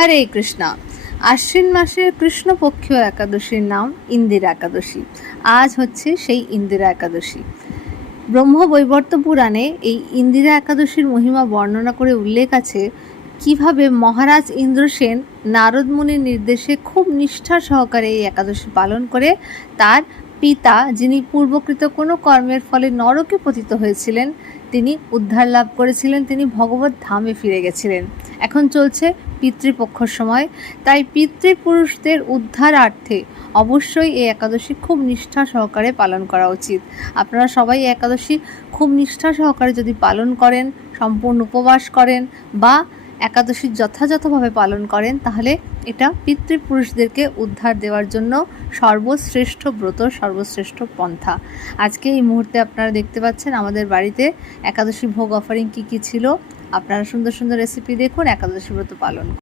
হরে কৃষ্ণা। আশ্বিন মাসের কৃষ্ণপক্ষীয় একাদশীর নাম ইন্দিরা একাদশী। আজ হচ্ছে সেই ইন্দিরা একাদশী। ব্রহ্মবৈবর্ত পুরাণে এই ইন্দিরা একাদশীর মহিমা বর্ণনা করে উল্লেখ আছে কিভাবে মহারাজ ইন্দ্রসেন নারদ মুনির নির্দেশে খুব নিষ্ঠা সহকারে এই একাদশী পালন করে তার পিতা, যিনি পূর্বকৃত কোনো কর্মের ফলে নরকে পতিত হয়েছিলেন, তিনি উদ্ধার লাভ করেছিলেন, তিনি ভগবত ধামে ফিরে গেছিলেন। এখন চলছে পিতৃপক্ষর সময়, তাই পিতৃপুরুষদের উদ্ধারার্থে অবশ্যই এই একাদশী খুব নিষ্ঠা সহকারে পালন করা উচিত। আপনারা সবাই এই একাদশী খুব নিষ্ঠা সহকারে যদি পালন করেন, সম্পূর্ণ উপবাস করেন বা একাদশী যথাযথভাবে পালন করেন, তাহলে এটা পিতৃপুরুষদেরকে উদ্ধার দেওয়ার জন্য সর্বশ্রেষ্ঠ ব্রত, সর্বশ্রেষ্ঠ পন্থা। আজকে এই মুহূর্তে আপনারা দেখতে পাচ্ছেন আমাদের বাড়িতে একাদশী ভোগ অফারিং কী কী ছিল। আপনারা সুন্দর সুন্দর রেসিপি দেখুন, একাদশী ব্রত পালন